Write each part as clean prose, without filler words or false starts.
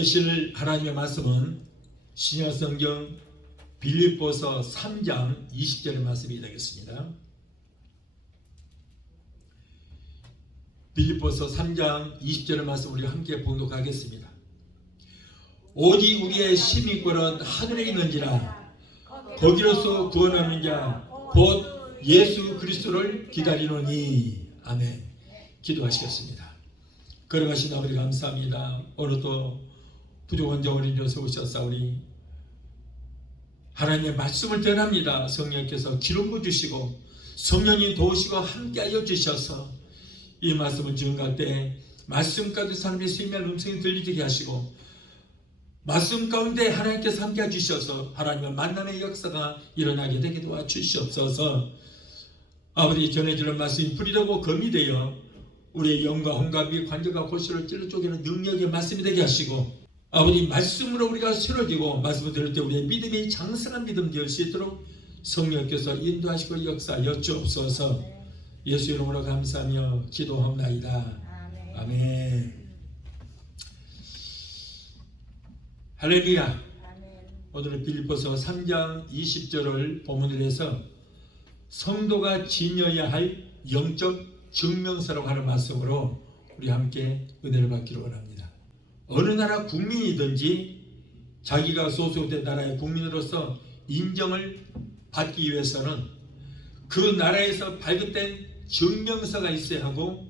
받으실 하나님의 말씀은 신약성경 빌립보서 3장 20절의 말씀이 되겠습니다. 빌립보서 3장 20절의 말씀 우리 함께 봉독하겠습니다. 오직 우리의 시민권은 하늘에 있는지라 거기로서 구원하는 자 곧 예수 그리스도를 기다리노니. 아멘. 기도하시겠습니다. 걸어가신 아버지 감사합니다. 오늘도 부족한 자 어린 자 세우셨사오니 하나님의 말씀을 전합니다. 성령께서 기름 부어주시고 성령이 도우시고 함께하여 주셔서 이 말씀을 증거할 때 말씀 가운데 사람의 생명의 음성이 들리게 하시고 말씀 가운데 하나님께서 함께해 주셔서 하나님의 만남의 역사가 일어나게 되게 도와주시옵소서. 아버지 전해주는 말씀이 불이 되고 검이 되어 우리의 영과 혼과 관절과 골수를 찔러 쪼개는 능력의 말씀이 되게 하시고 아버지 말씀으로 우리가 새로지고 말씀을 들을 때 우리의 믿음이 장성한 믿음 될 수 있도록 성령께서 인도하시고 역사하여 주옵소서. 예수 이름으로 감사하며 기도합나이다. 아멘. 할렐루야. 오늘은 빌립보서 3장 20절을 본문으로 해서 성도가 지녀야 할 영적 증명서라고 하는 말씀으로 우리 함께 은혜를 받기를 원합니다. 어느 나라 국민이든지 자기가 소속된 나라의 국민으로서 인정을 받기 위해서는 그 나라에서 발급된 증명서가 있어야 하고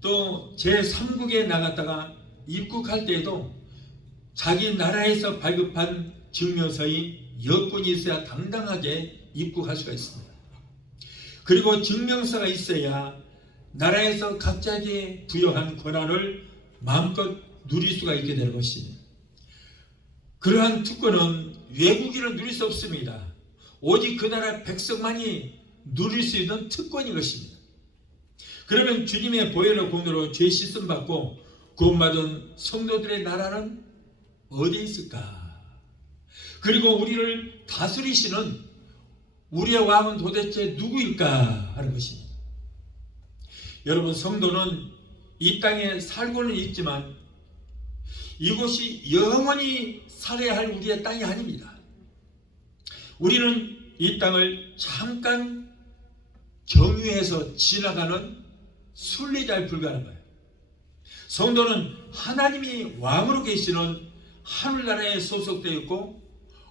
또 제3국에 나갔다가 입국할 때에도 자기 나라에서 발급한 증명서의 여권이 있어야 당당하게 입국할 수가 있습니다. 그리고 증명서가 있어야 나라에서 각자에게 부여한 권한을 마음껏 누릴 수가 있게 되는 것입니다. 그러한 특권은 외국인은 누릴 수 없습니다. 오직 그 나라 백성만이 누릴 수 있는 특권인 것입니다. 그러면 주님의 보혈의 공로로 죄 씻음 받고 구원받은 성도들의 나라는 어디에 있을까? 그리고 우리를 다스리시는 우리의 왕은 도대체 누구일까 하는 것입니다. 여러분, 성도는 이 땅에 살고는 있지만 이곳이 영원히 살아야 할 우리의 땅이 아닙니다. 우리는 이 땅을 잠깐 경유해서 지나가는 순례자에 불과한 거예요. 성도는 하나님이 왕으로 계시는 하늘나라에 소속되어 있고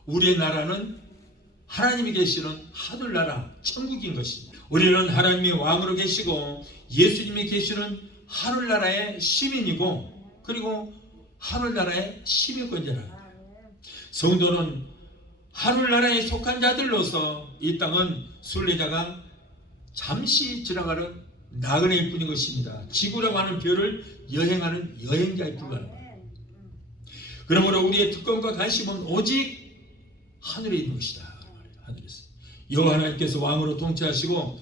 우리의 나라는 하나님이 계시는 하늘나라 천국인 것입니다. 우리는 하나님이 왕으로 계시고 예수님이 계시는 하늘나라의 시민이고 그리고 하늘나라의 시민권자라. 성도는 하늘나라에 속한 자들로서 이 땅은 순례자가 잠시 지나가는 나그네일 뿐인 것입니다. 지구라고 하는 별을 여행하는 여행자에 불과합니다. 그러므로 우리의 특권과 관심은 오직 하늘에 있는 것이다. 하늘에서 여호와 하나님께서 왕으로 통치하시고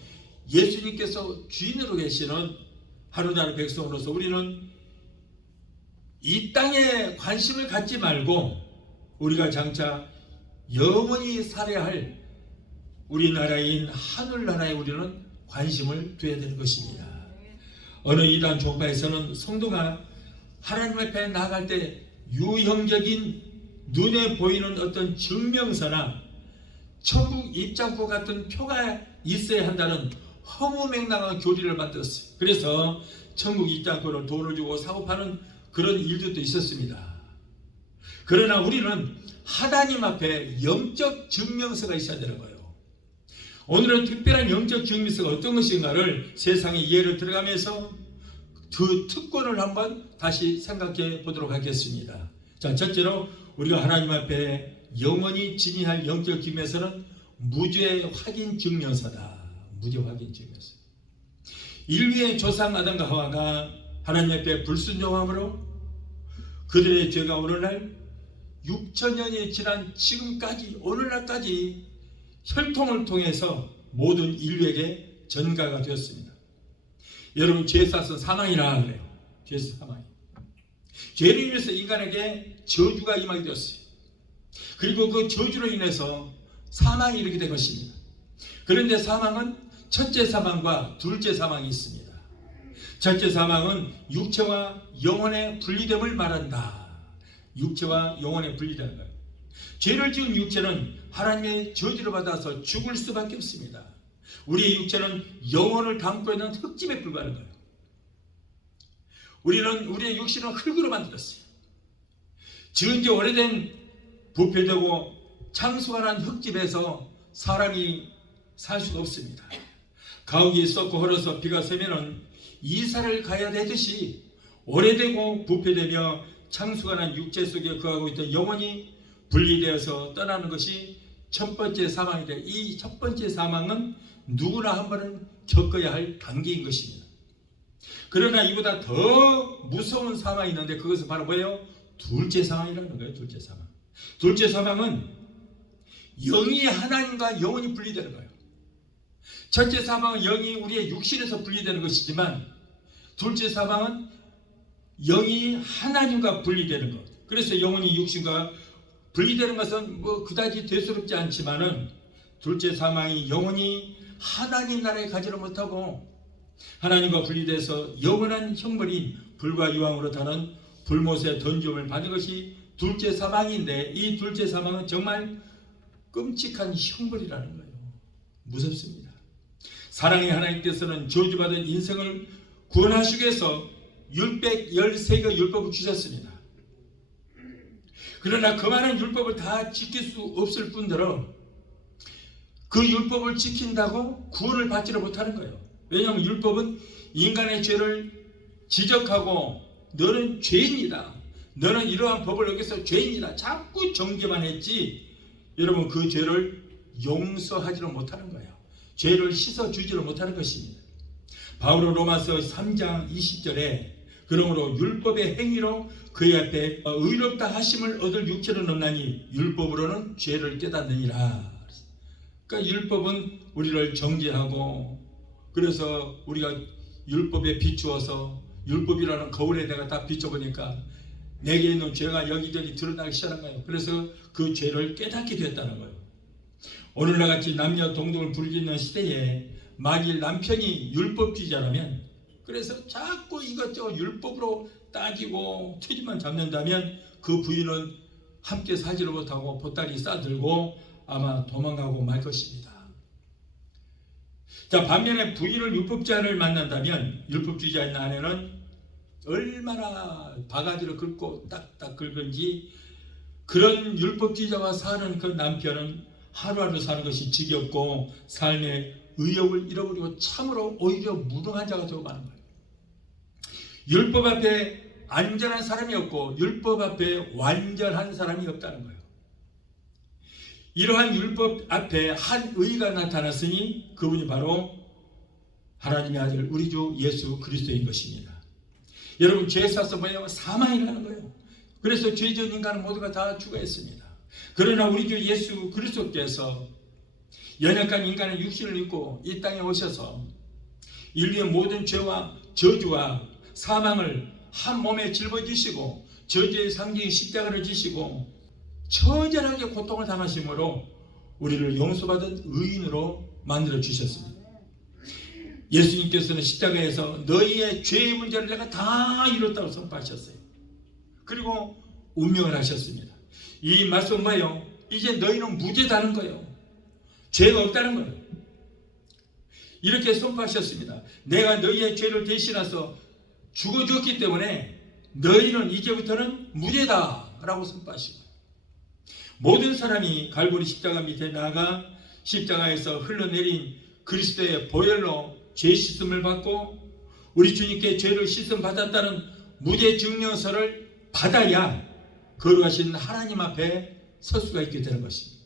예수님께서 주인으로 계시는 하늘나라 백성으로서 우리는 이 땅에 관심을 갖지 말고 우리가 장차 영원히 살아야 할 우리나라인 하늘나라에 우리는 관심을 둬야 되는 것입니다. 어느 이단 종파에서는 성도가 하나님 앞에 나아갈 때 유형적인 눈에 보이는 어떤 증명서나 천국 입장표 같은 표가 있어야 한다는 허무맹랑한 교리를 만들었어요. 그래서 천국 입장표를 돈을 주고 사고 파는 그런 일들도 있었습니다. 그러나 우리는 하나님 앞에 영적 증명서가 있어야 되는 거예요. 오늘은 특별한 영적 증명서가 어떤 것인가를 세상의 이해를 들어가면서 그 특권을 한번 다시 생각해 보도록 하겠습니다. 자, 첫째로 우리가 하나님 앞에 영원히 지니할 영적 증명서는 무죄 확인 증명서다. 무죄 확인 증명서. 인류의 조상 아담과 하와가 하나님 앞에 불순종함으로 그들의 죄가 오늘날 6천년이 지난 지금까지 오늘날까지 혈통을 통해서 모든 인류에게 전가가 되었습니다. 여러분, 죄 쌌은 사망이라 그래요. 죄 사망. 죄로 인해서 인간에게 저주가 임하게 되었어요. 그리고 그 저주로 인해서 사망이 이르게 된 것입니다. 그런데 사망은 첫째 사망과 둘째 사망이 있습니다. 첫째 사망은 육체와 영혼의 분리됨을 말한다. 육체와 영혼에 분리되는 거예요. 죄를 지은 육체는 하나님의 저주를 받아서 죽을 수밖에 없습니다. 우리의 육체는 영혼을 담고 있는 흙집에 불과한 거예요. 우리의 육신은 흙으로 만들었어요. 지은 지 오래된 부패되고 창수가 난 흙집에서 사람이 살 수가 없습니다. 가옥이 썩고 헐어서 비가 새면은 이사를 가야 되듯이 오래되고 부패되며 창수가 난 육체 속에 거하고 있던 영혼이 분리되어서 떠나는 것이 첫 번째 사망인데, 이 첫 번째 사망은 누구나 한 번은 겪어야 할 단계인 것입니다. 그러나 이보다 더 무서운 사망이 있는데, 그것은 바로 뭐예요? 둘째 사망이라는 거예요. 둘째 사망. 둘째 사망은 영이 하나님과 영혼이 분리되는 거예요. 첫째 사망은 영이 우리의 육신에서 분리되는 것이지만, 둘째 사망은 영이 하나님과 분리되는 것. 그래서 영혼이 육신과 분리되는 것은 그다지 대수롭지 않지만은, 둘째 사망이 영혼이 하나님 나라에 가지를 못하고 하나님과 분리돼서 영원한 형벌인 불과 유황으로 타는 불못에 던짐을 받은 것이 둘째 사망인데, 이 둘째 사망은 정말 끔찍한 형벌이라는 거예요. 무섭습니다. 사랑의 하나님께서는 저주받은 인생을 구원하시기 위해서 613개 율법을 주셨습니다. 그러나 그 많은 율법을 다 지킬 수 없을 뿐더러 그 율법을 지킨다고 구원을 받지를 못하는 거예요. 왜냐하면 율법은 인간의 죄를 지적하고 너는 죄인이다, 너는 이러한 법을 어겨서 죄인이다, 자꾸 정죄만 했지 여러분 그 죄를 용서하지를 못하는 거예요. 죄를 씻어주지를 못하는 것입니다. 바울은 로마서 3장 20절에 그러므로 율법의 행위로 그의 앞에 의롭다 하심을 얻을 육체는 없나니 율법으로는 죄를 깨닫느니라. 그러니까 율법은 우리를 정죄하고, 그래서 우리가 율법에 비추어서 율법이라는 거울에 내가 다 비춰보니까 내게 있는 죄가 여기저기 드러나기 시작한 거예요. 그래서 그 죄를 깨닫게 됐다는 거예요. 오늘날 같이 남녀 동등을 부르짖는 시대에 만일 남편이 율법주의자라면, 그래서 자꾸 이것저것 율법으로 따지고 트집만 잡는다면 그 부인은 함께 살지를 못하고 보따리 싸들고 아마 도망가고 말 것입니다. 자, 반면에 부인을 율법주의자를 만난다면 율법주의자인 아내는 얼마나 바가지를 긁고 딱딱 긁은지 그런 율법주의자와 사는 그 남편은 하루하루 사는 것이 지겹고 삶의 의욕을 잃어버리고 참으로 오히려 무능한 자가 되어가는 거예요. 율법 앞에 안전한 사람이 없고 율법 앞에 완전한 사람이 없다는 거예요. 이러한 율법 앞에 한 의가 나타났으니 그분이 바로 하나님의 아들 우리 주 예수 그리스도인 것입니다. 여러분, 죄 사서 뭐예요? 사망이라는 거예요. 그래서 죄 지은 인간은 모두가 다 죽어있습니다. 그러나 우리 주 예수 그리스도께서 연약한 인간의 육신을 입고 이 땅에 오셔서 인류의 모든 죄와 저주와 사망을 한 몸에 짊어지시고 저주의 상징 십자가를 지시고 처절하게 고통을 당하심으로 우리를 용서받은 의인으로 만들어 주셨습니다. 예수님께서는 십자가에서 너희의 죄의 문제를 내가 다 이뤘다고 선포하셨어요. 그리고 운명을 하셨습니다. 이 말씀은 뭐예요? 이제 너희는 무죄다는 거예요. 죄가 없다는 거예요. 이렇게 선포하셨습니다. 내가 너희의 죄를 대신해서 죽어줬기 때문에 너희는 이제부터는 무죄다 라고 선포하시고, 모든 사람이 갈보리 십자가 밑에 나가 십자가에서 흘러내린 그리스도의 보혈로 죄 씻음을 받고 우리 주님께 죄를 씻음 받았다는 무죄 증명서를 받아야 거룩하신 하나님 앞에 설 수가 있게 되는 것입니다.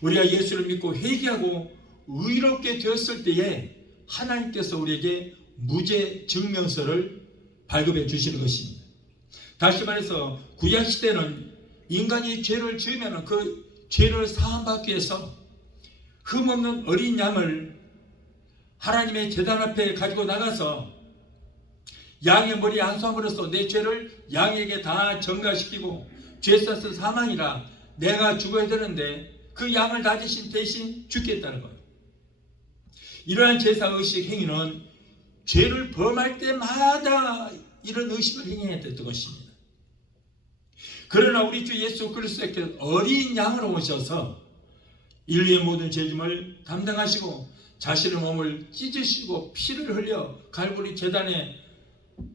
우리가 예수를 믿고 회개하고 의롭게 되었을 때에 하나님께서 우리에게 무죄 증명서를 발급해 주시는 것입니다. 다시 말해서 구약시대는 인간이 죄를 지으면 그 죄를 사함받기 위해서 흠없는 어린 양을 하나님의 제단 앞에 가지고 나가서 양의 머리 한 솜으로써 내 죄를 양에게 다 전가시키고 죄 사서 사망이라 내가 죽어야 되는데 그 양을 다 대신 죽겠다는 거예요. 이러한 제사의식 행위는 죄를 범할 때마다 이런 의식을 행해야 됐던 것입니다. 그러나 우리 주 예수 그리스도께서 어린 양으로 오셔서 인류의 모든 죄짐을 담당하시고 자신의 몸을 찢으시고 피를 흘려 갈보리 제단에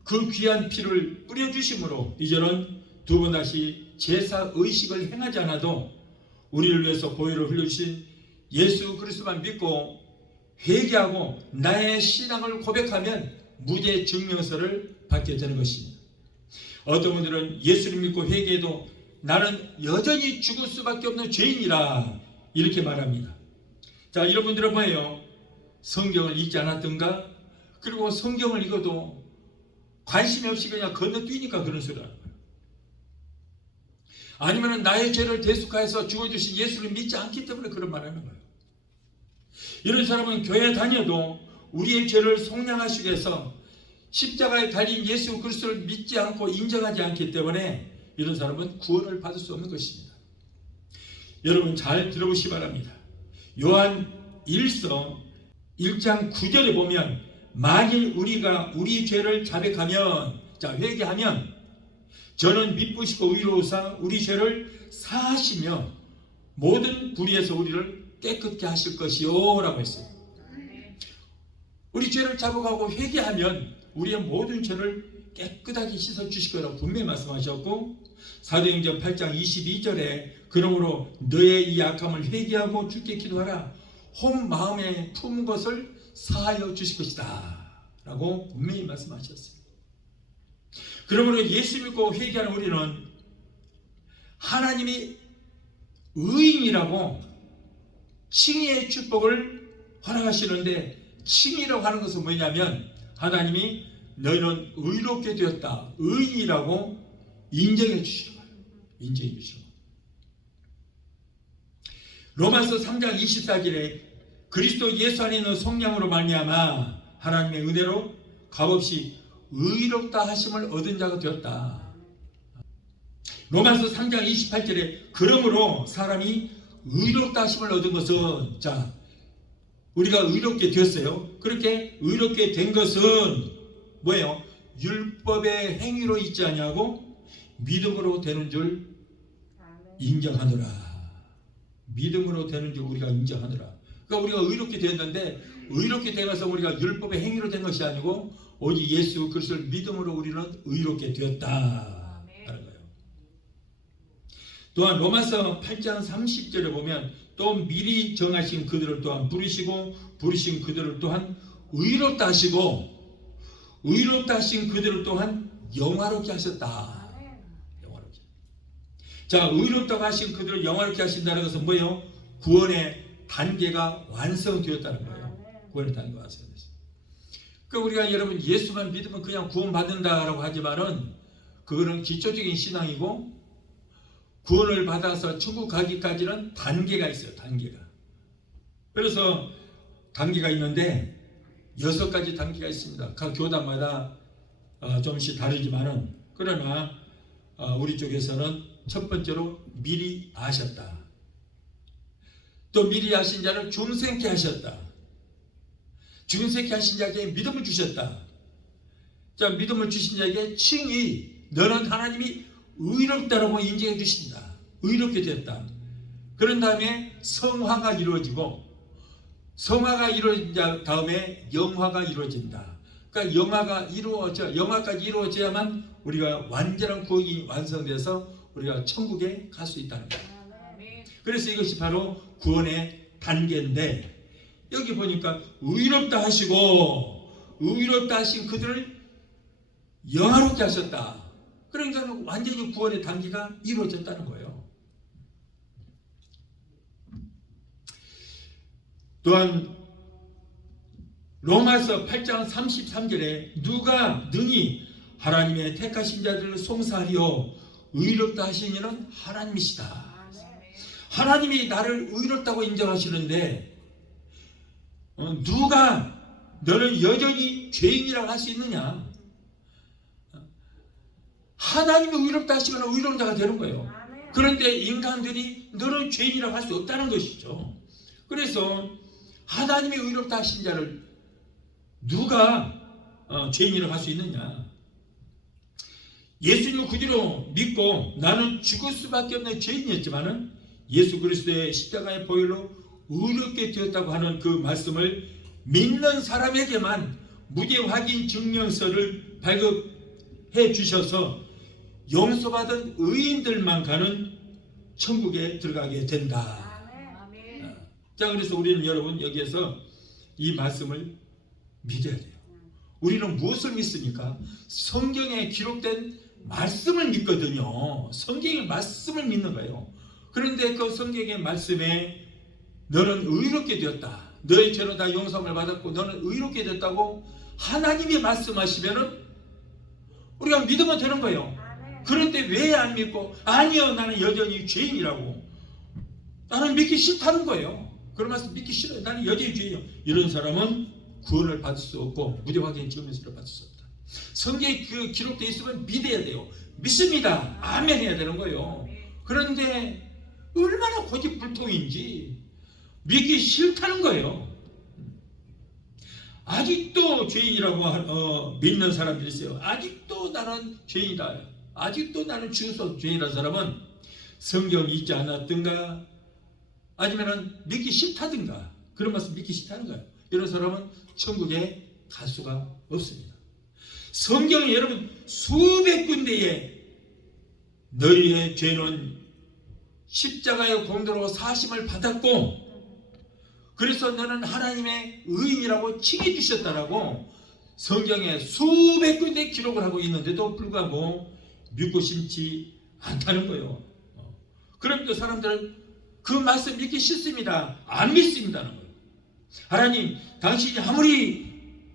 그 귀한 피를 뿌려주심으로 이제는 두 번 다시 제사 의식을 행하지 않아도 우리를 위해서 보혈을 흘려주신 예수 그리스도만 믿고 회개하고 나의 신앙을 고백하면 무죄 증명서를 받게 되는 것입니다. 어떤 분들은 예수를 믿고 회개해도 나는 여전히 죽을 수밖에 없는 죄인이라 이렇게 말합니다. 자, 이런 분들은 뭐예요? 성경을 읽지 않았던가? 그리고 성경을 읽어도 관심이 없이 그냥 건너뛰니까 그런 소리를 하는 거예요. 아니면 나의 죄를 대속하여서 죽어주신 예수를 믿지 않기 때문에 그런 말을 하는 거예요. 이런 사람은 교회 다녀도 우리의 죄를 속량하시기 위해서 십자가에 달린 예수 그리스도를 믿지 않고 인정하지 않기 때문에 이런 사람은 구원을 받을 수 없는 것입니다. 여러분 잘 들어보시기 바랍니다. 요한 1서 1장 9절에 보면 만일 우리가 우리 죄를 자백하면, 회개하면 저는 미쁘시고 의로우사 우리 죄를 사하시며 모든 불의에서 우리를 깨끗게 하실 것이요 라고 했어요. 우리 죄를 자복하고 회개하면 우리의 모든 죄를 깨끗하게 씻어주실 거라고 분명히 말씀하셨고, 사도행전 8장 22절에 그러므로 너의 이 약함을 회개하고 주께 기도하라 온 마음에 품은 것을 사하여 주실 것이다 라고 분명히 말씀하셨어요. 그러므로 예수 믿고 회개하는 우리는 하나님이 의인이라고 칭의의 축복을 허락하시는데, 칭의라고 하는 것은 뭐냐면 하나님이 너희는 의롭게 되었다, 의인이라고 인정해 주시는 거예요. 인정해 주시는 거예요. 로마서 3장 24절에 그리스도 예수 안에 있는 성령으로 말미암아 하나님의 은혜로 값없이 의롭다 하심을 얻은 자가 되었다. 로마서 3장 28절에 그러므로 사람이 의롭다 하심을 얻은 것은, 우리가 의롭게 되었어요. 그렇게 의롭게 된 것은 뭐예요? 율법의 행위로 있지 아니하고 믿음으로 되는 줄 인정하노라. 믿음으로 되는 줄 우리가 인정하노라. 그러니까 우리가 의롭게 되었는데, 의롭게 된 것은 우리가 율법의 행위로 된 것이 아니고 오직 예수 그리스도를 믿음으로 우리는 의롭게 되었다 하는 거예요. 또한 로마서 8장 30절에 보면 또 미리 정하신 그들을 또한 부르시고 부르신 그들을 또한 의롭다 하시고 의롭다 하신 그들을 또한 영화롭게 하셨다. 영화롭게. 의롭다고 하신 그들을 영화롭게 하신다는 것은 뭐예요? 구원의 단계가 완성되었다는 거예요. 구원의 단계가 완성됐어요. 그러니까 우리가 여러분 예수만 믿으면 그냥 구원받는다라고 하지만은 그거는 기초적인 신앙이고, 구원을 받아서 천국 가기까지는 단계가 있어요. 단계가. 그래서 단계가 있는데 6가지 단계가 있습니다. 각 교단마다 좀씩 다르지만은, 그러나 우리 쪽에서는 첫 번째로 미리 아셨다. 또 미리 아신 자를 중생케 하셨다. 중생케 하신 자에게 믿음을 주셨다. 믿음을 주신 자에게 칭의, 너는 하나님이 의롭다라고 인정해 주신다. 의롭게 됐다. 그런 다음에 성화가 이루어지고, 성화가 이루어진 다음에 영화가 이루어진다. 그러니까 영화까지 이루어져야만 우리가 완전한 구원이 완성돼서 우리가 천국에 갈 수 있다는 거예요. 그래서 이것이 바로 구원의 단계인데, 여기 보니까 의롭다 하시고 의롭다 하신 그들을 영화롭게 하셨다. 그러니까 완전히 구원의 단계가 이루어졌다는 거예요. 또한 로마서 8장 33절에 누가 능히 하나님의 택하신 자들을 송사하리요 의롭다 하신 이는 하나님이시다. 하나님이 나를 의롭다고 인정하시는데 누가 너를 여전히 죄인이라고 할 수 있느냐? 하나님이 의롭다 하시면 의로운 자가 되는 거예요. 그런데 인간들이 너는 죄인이라고 할 수 없다는 것이죠. 그래서 하나님이 의롭다 하신 자를 누가 죄인이라고 할 수 있느냐? 예수님을 구주로 믿고 나는 죽을 수밖에 없는 죄인이었지만은 예수 그리스도의 십자가의 보혈로 의롭게 되었다고 하는 그 말씀을 믿는 사람에게만 무죄 확인 증명서를 발급해 주셔서 용서받은 의인들만 가는 천국에 들어가게 된다. 아멘. 자, 그래서 우리는 여러분 여기에서 이 말씀을 믿어야 돼요. 우리는 무엇을 믿습니까? 성경에 기록된 말씀을 믿거든요. 성경의 말씀을 믿는 거예요. 그런데 그 성경의 말씀에 너는 의롭게 되었다, 너의 죄는 다 용서함을 받았고 너는 의롭게 됐다고 하나님이 말씀하시면은 우리가 믿으면 되는 거예요. 그런데 왜 안 믿고 아니요 나는 여전히 죄인이라고, 나는 믿기 싫다는 거예요. 그런 말씀 믿기 싫어요. 나는 여전히 죄인이요. 이런 사람은 구원을 받을 수 없고 무죄 확인 증명서를 받을 수 없다. 성경에 그 기록되어 있으면 믿어야 돼요. 믿습니다. 아멘 해야 되는 거예요. 그런데 얼마나 고집불통인지 믿기 싫다는 거예요. 아직도 죄인이라고 믿는 사람들이 있어요. 아직도 나는 죄인이다, 아직도 나는 죽어서 죄인이라는 사람은 성경 읽지 않았든가 아니면 믿기 싫다든가 그런 말씀 믿기 싫다는 거예요. 이런 사람은 천국에 갈 수가 없습니다. 성경에 여러분 수백 군데에 너희의 죄는 십자가의 공로로 사심을 받았고 그래서 너는 하나님의 의인이라고 칭해 주셨다라고 성경에 수백 군데 기록을 하고 있는데도 불구하고 믿고 싶지 않다는 거예요. 그럼 그 사람들은 그 말씀 믿기 싫습니다, 안 믿습니다는 거예요. 하나님, 당신이 아무리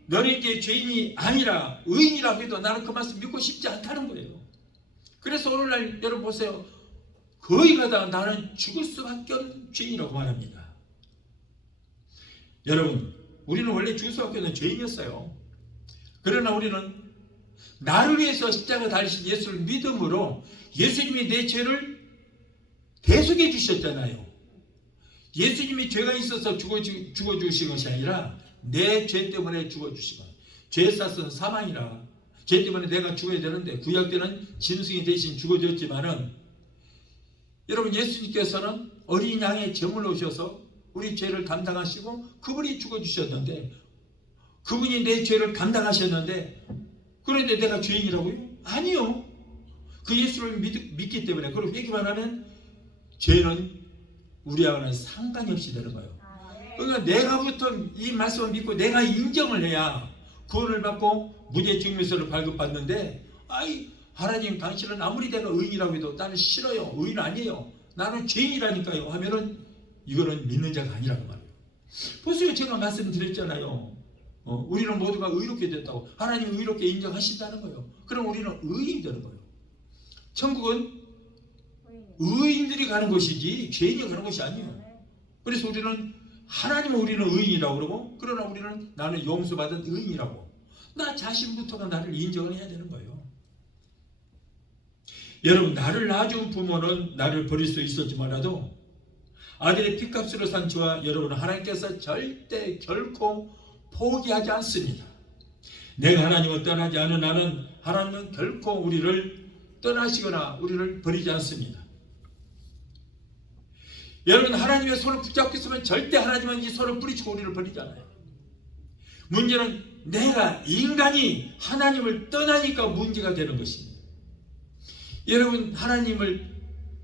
너에게 죄인이 아니라 의인이라고 해도 나는 그 말씀 믿고 싶지 않다는 거예요. 그래서 오늘날 여러분 보세요. 거의 가다 나는 죽을 수밖에 없는 죄인이라고 말합니다. 여러분, 우리는 원래 죽을 수밖에 없는 죄인이었어요. 그러나 우리는 나를 위해서 십자가 달리신 예수를 믿음으로 예수님이 내 죄를 대속해 주셨잖아요. 예수님이 죄가 있어서 죽어주신 것이 아니라 내 죄 때문에 죽어주신 거예요. 죄 쌌은 사망이라 죄 때문에 내가 죽어야 되는데 구약 때는 짐승이 대신 죽어졌지만은 여러분 예수님께서는 어린 양의 제물로 오셔서 우리 죄를 감당하시고 그분이 죽어주셨는데 그분이 내 죄를 감당하셨는데 그런데 내가 죄인이라고요? 아니요. 그 예수를 믿기 때문에 그걸 회개만 하면 죄는 우리하고는 상관이 없이 되는 거예요. 그러니까 내가부터 이 말씀을 믿고 내가 인정을 해야 구원을 받고 무죄 증명서를 발급받는데 아이 하나님 당신은 아무리 내가 의인이라고 해도 나는 싫어요, 의인 아니에요, 나는 죄인이라니까요 하면은 이거는 믿는 자가 아니라고 말해요. 보세요, 제가 말씀드렸잖아요. 우리는 모두가 의롭게 됐다고 하나님 의롭게 인정하신다는 거예요. 그럼 우리는 의인이 되는 거예요. 천국은 의인들이 가는 것이지 죄인이 가는 것이 아니에요. 그래서 우리는 하나님은 우리는 의인이라고 그러고 그러나 우리는 나는 용서받은 의인이라고 나 자신부터가 나를 인정을 해야 되는 거예요. 여러분 나를 낳아준 부모는 나를 버릴 수 있었지 몰라도 아들의 피값으로 산 저와 여러분은 하나님께서 절대 결코 포기하지 않습니다. 내가 하나님을 떠나지 않은 나는 하나님은 결코 우리를 떠나시거나 우리를 버리지 않습니다. 여러분 하나님의 손을 붙잡고 있으면 절대 하나님은 이 손을 뿌리치고 우리를 버리지 않아요. 문제는 내가 인간이 하나님을 떠나니까 문제가 되는 것입니다. 여러분 하나님을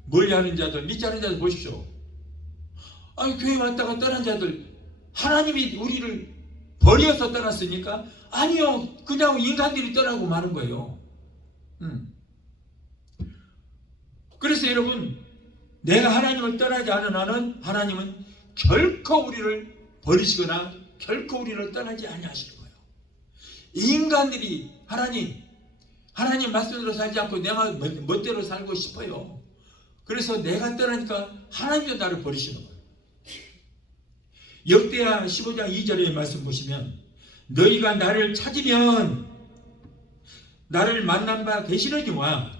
멀리하는 자들, 믿지 않는 자들 보십시오. 아니 교회 왔다가 떠난 자들 하나님이 우리를 버려서 떠났으니까 아니요 그냥 인간들이 떠나고 마는 거예요. 그래서 여러분 내가 하나님을 떠나지 않은 한은 하나님은 결코 우리를 버리시거나 결코 우리를 떠나지 아니하실 거예요. 인간들이 하나님 말씀대로 살지 않고 내가 멋대로 살고 싶어요. 그래서 내가 떠나니까 하나님도 나를 버리시는 거예요. 역대하 15장 2절의 말씀 보시면 너희가 나를 찾으면 나를 만난 바 계시느니와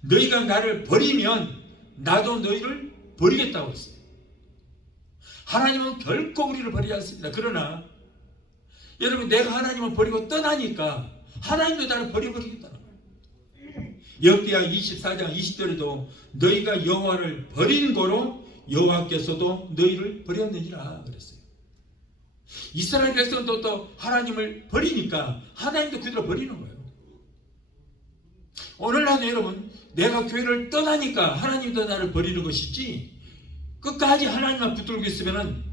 너희가 나를 버리면 나도 너희를 버리겠다고 했어요. 하나님은 결코 우리를 버리지 않습니다. 그러나 여러분 내가 하나님을 버리고 떠나니까 하나님도 나를 버려버리겠다는 거예요. 역대하 24장 20절에도 너희가 여호와를 버린 거로 여호와께서도 너희를 버렸느니라 그랬어요. 이스라엘 백성도 또 하나님을 버리니까 하나님도 그대로 버리는 거예요. 오늘날 여러분, 내가 교회를 떠나니까 하나님도 나를 버리는 것이지, 끝까지 하나님만 붙들고 있으면은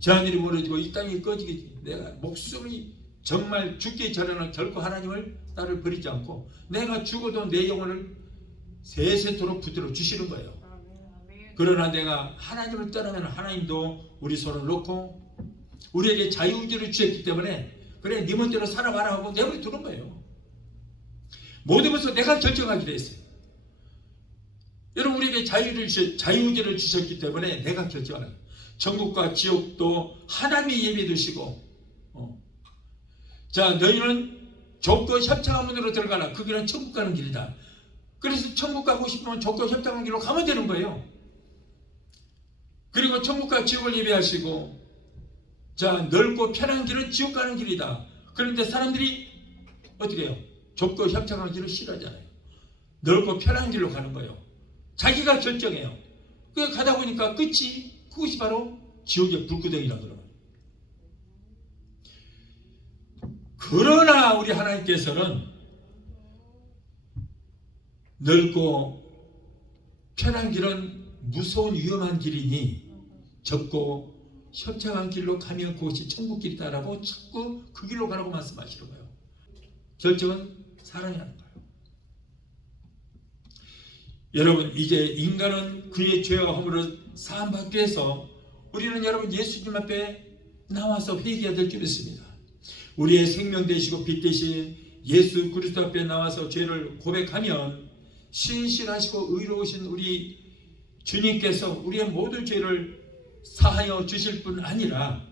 저 하늘이 무너지고 이 땅이 꺼지겠지. 내가 목숨이 정말 죽기 전에는 결코 하나님을 나를 버리지 않고 내가 죽어도 내 영혼을 세세토록 붙들어 주시는 거예요. 그러나 내가 하나님을 떠나면 하나님도 우리 손을 놓고 우리에게 자유의지를 주셨기 때문에 그래 네 멋대로 살아가라 하고 내버려 두는 거예요. 모든 것을 내가 결정하기로 했어요. 여러분, 우리에게 자유의지를 주셨기 때문에 내가 결정하는 거예요. 천국과 지옥도 하나님이 예비해 두시고 자, 너희는 좁고 협착한 문으로 들어가라. 그 길은 천국 가는 길이다. 그래서 천국 가고 싶으면 좁고 협착한 길로 가면 되는 거예요. 그리고 천국과 지옥을 예배하시고, 자, 넓고 편한 길은 지옥 가는 길이다. 그런데 사람들이 어떻게 해요? 좁고 협착한 길을 싫어하잖아요. 넓고 편한 길로 가는 거예요. 자기가 결정해요. 그 가다 보니까 그것이 바로 지옥의 불구덩이라고 그러는 거예요. 그러나 우리 하나님께서는 넓고 편한 길은 무서운 위험한 길이니 좁고 협착한 길로 가면 그것이 천국길이다라고 자꾸 그 길로 가라고 말씀하시는 거예요. 결정은 사람이 하는 거예요. 여러분, 이제 인간은 그의 죄와 허물을 사함받기 위해서 우리는 여러분 예수님 앞에 나와서 회개해야 될 줄 믿습니다. 우리의 생명 되시고 빛 되신 예수 그리스도 앞에 나와서 죄를 고백하면 신실하시고 의로우신 우리 주님께서 우리의 모든 죄를 사하여 주실 뿐 아니라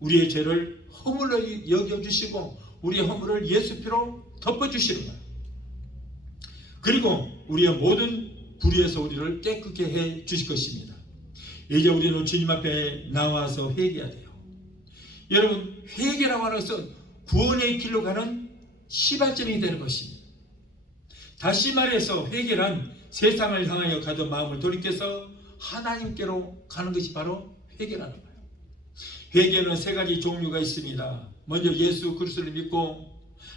우리의 죄를 허물로 여겨주시고 우리의 허물을 예수 피로 덮어주시는 거예요. 그리고 우리의 모든 불의에서 우리를 깨끗게 해 주실 것입니다. 이제 우리는 주님 앞에 나와서 회개해야 돼요. 여러분, 회개라고 하는 것은 구원의 길로 가는 시발점이 되는 것입니다. 다시 말해서 회개란 세상을 향하여 가던 마음을 돌이켜서 하나님께로 가는 것이 바로 회개라는 거예요. 회개는 세 가지 종류가 있습니다. 먼저 예수 그리스도를 믿고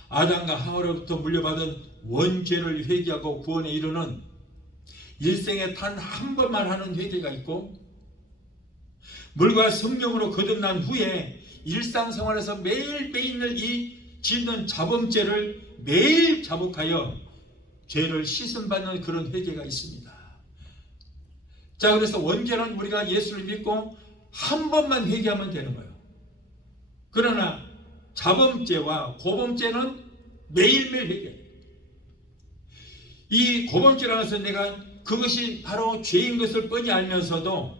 아담과 하와로부터 물려받은 원죄를 회개하고 구원에 이르는 일생에 단 한 번만 하는 회개가 있고, 물과 성령으로 거듭난 후에 일상생활에서 매일매일 이 짓는 자범죄를 매일 자복하여 죄를 씻음받는 그런 회개가 있습니다. 자, 그래서 원죄는 우리가 예수를 믿고 한 번만 회개하면 되는 거예요. 그러나 자범죄와 고범죄는 매일매일 회개해요. 이 고범죄라는 것은 내가 그것이 바로 죄인 것을 뻔히 알면서도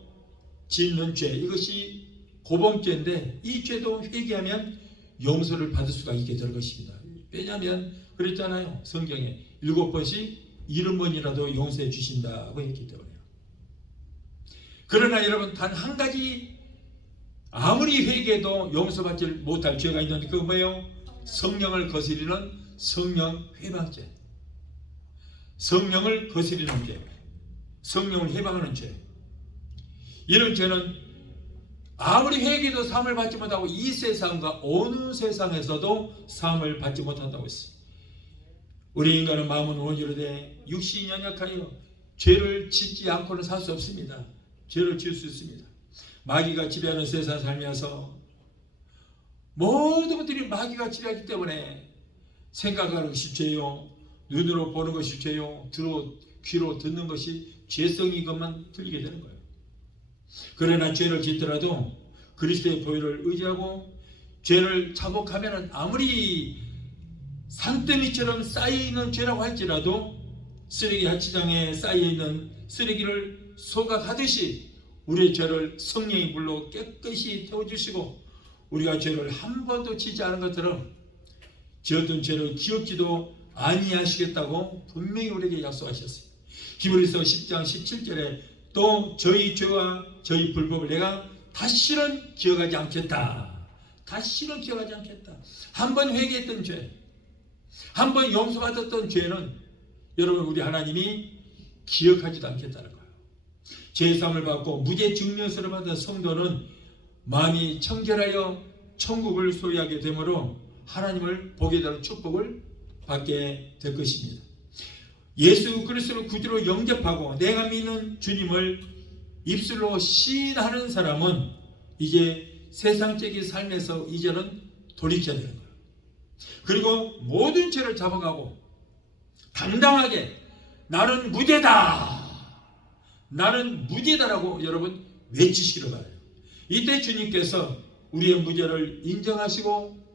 짓는 죄, 이것이 고범죄인데 이 죄도 회개하면 용서를 받을 수가 있게 될 것입니다. 왜냐하면 그랬잖아요. 성경에 7번씩 70번이라도 용서해 주신다고 했기 때문에요. 그러나 여러분, 단 한 가지 아무리 회개해도 용서받지 못할 죄가 있는데 그거 뭐예요? 성령을 거스리는 성령 회방죄. 성령을 거스리는 죄, 성령을 해방하는 죄. 이런 죄는 아무리 회개도 사함을 받지 못하고 이 세상과 어느 세상에서도 사함을 받지 못한다고 했어요. 우리 인간은 마음은 원죄로 돼 육신이 연약하여 죄를 짓지 않고는 살 수 없습니다. 죄를 지을 수 있습니다. 마귀가 지배하는 세상 살면서 모든 것들이 마귀가 지배하기 때문에 생각하는 것이 죄요, 눈으로 보는 것이 죄요, 귀로 듣는 것이 죄성인 것만 들리게 되는 거예요. 그러나 죄를 짓더라도 그리스도의 보혈을 의지하고 죄를 자복하면 아무리 산더미처럼 쌓여있는 죄라고 할지라도 쓰레기 야치장에 쌓여있는 쓰레기를 소각하듯이 우리의 죄를 성령의 물로 깨끗이 태워주시고 우리가 죄를 한 번도 지지 않은 것처럼 지었던 죄를 기억지도 아니하시겠다고 분명히 우리에게 약속하셨어요. 히브리서 10장 17절에 또 저희 죄와 저희 불법을 내가 다시는 기억하지 않겠다. 다시는 기억하지 않겠다. 한 번 회개했던 죄, 한 번 용서받았던 죄는 여러분, 우리 하나님이 기억하지도 않겠다는 거예요. 죄사함을 받고 무죄 증명서를 받은 성도는 마음이 청결하여 천국을 소유하게 되므로 하나님을 보게 되는 축복을 받게 될 것입니다. 예수 그리스도를 구주로 영접하고 내가 믿는 주님을 입술로 시인하는 사람은 이제 세상적인 삶에서 이제는 돌이켜야 되는 거예요. 그리고 모든 죄를 잡아가고 당당하게 나는 무죄다, 나는 무죄다라고 여러분 외치시기를 바라요. 이때 주님께서 우리의 무죄를 인정하시고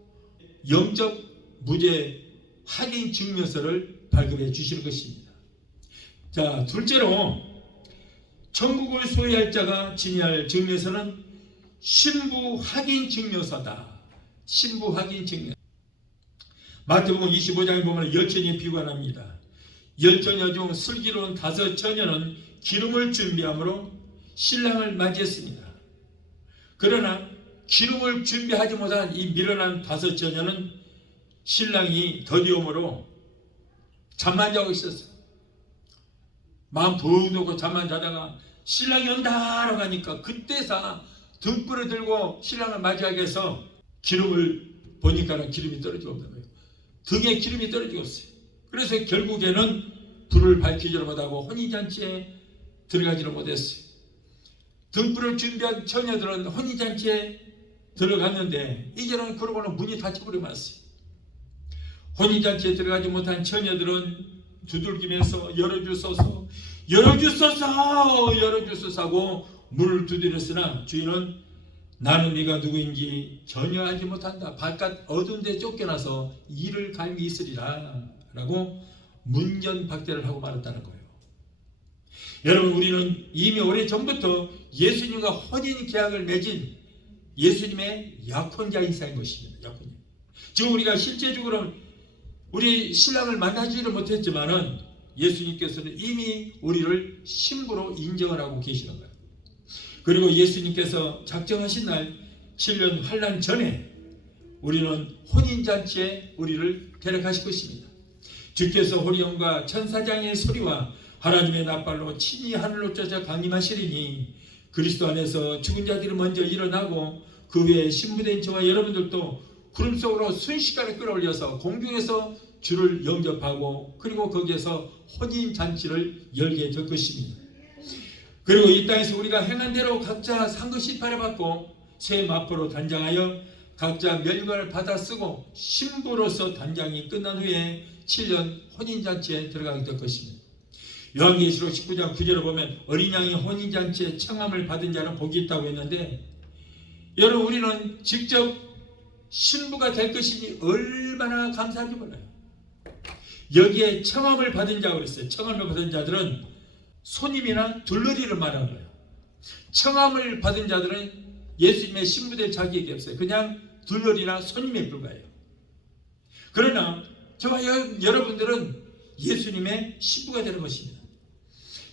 영적 무죄 확인 증명서를 발급해 주시는 것입니다. 자, 둘째로 천국을 소유할 자가 지니할 증명서는 신부 확인 증명서다. 신부 확인 증명서. 마태복음 25장에 보면 열처녀에 비유가 납니다. 열처녀 중 슬기로운 5 처녀는 기름을 준비함으로 신랑을 맞이했습니다. 그러나 기름을 준비하지 못한 이 미련한 5 처녀는 신랑이 더디움으로 잠만 자고 있었어요. 마음 붕 놓고 잠만 자다가 신랑이 온다라고 하니까 그때서 등불을 들고 신랑을 맞이하기 위해서 기름을 보니까 기름이 떨어지고 없는 거예요. 등에 기름이 떨어지고 없어요. 그래서 결국에는 불을 밝히지를 못하고 혼인잔치에 들어가지를 못했어요. 등불을 준비한 처녀들은 혼인잔치에 들어갔는데 이제는 그러고는 문이 닫혀버리고 말았어요. 혼인잔치에 들어가지 못한 처녀들은 두들기면서 열어주소서, 열어주소서, 열어주소서 하고 문을 두드렸으나 주인은 나는 네가 누구인지 전혀 알지 못한다. 바깥 어두운 데 쫓겨나서 이를 갈미 있으리라 라고 문전박대를 하고 말았다는 거예요. 여러분, 우리는 이미 오래전부터 예수님과 혼인 계약을 맺은 예수님의 약혼자인 사인 것입니다. 약혼자. 지금 우리가 실제적으로 우리 신랑을 만나지를 못했지만은 예수님께서는 이미 우리를 신부로 인정을 하고 계시는 거예요. 그리고 예수님께서 작정하신 날 7년 환난 전에 우리는 혼인잔치에 우리를 데려가실 것입니다. 주께서 호리영과 천사장의 소리와 하나님의 나팔로 친히 하늘로 쫓아 강림하시리니 그리스도 안에서 죽은 자들이 먼저 일어나고 그 후에 신부된 저와 여러분들도 구름 속으로 순식간에 끌어올려서 공중에서 주를 영접하고 그리고 거기에서 혼인잔치를 열게 될 것입니다. 그리고 이 땅에서 우리가 행한 대로 각자 상급시 팔아받고 새 마포로 단장하여 각자 멸관을 받아 쓰고 신부로서 단장이 끝난 후에 7년 혼인잔치에 들어가게 될 것입니다. 요한계시록 19장 9절에 보면 어린 양이 혼인잔치에 청함을 받은 자는 복이 있다고 했는데 여러분, 우리는 직접 신부가 될 것이니 얼마나 감사한지 몰라요. 여기에 청함을 받은 자가 그랬어요. 청함을 받은 자들은 손님이나 둘러리를 말하는 거예요. 청함을 받은 자들은 예수님의 신부될 자격이 없어요. 그냥 둘러리나 손님에 불과해요. 그러나 저와 여러분들은 예수님의 신부가 되는 것입니다.